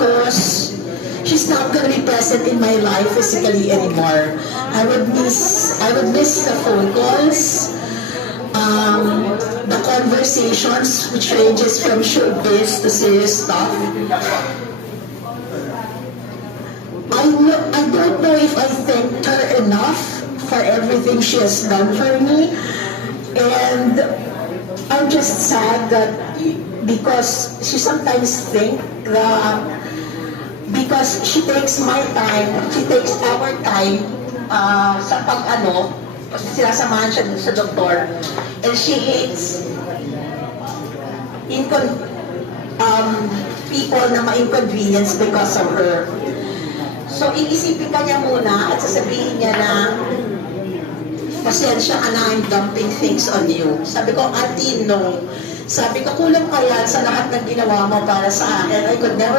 because she's not going to be present in my life physically anymore. I would miss the phone calls, the conversations which ranges from showbiz to serious stuff. I don't know if I thanked her enough for everything she has done for me, and I'm just sad that because she sometimes think that because she takes my time, she takes our time sa pag-ano, kasi sinasamahan siya dun sa doktor, and she hates people na ma-inconvenience because of her. So, iisipin ka niya muna at sasabihin niya na pasensya ka na, I'm dumping things on you. Sabi ko, Auntie, no. Sabi ko, kulang pa yan sa lahat ng ginawa mo para sa akin. I could never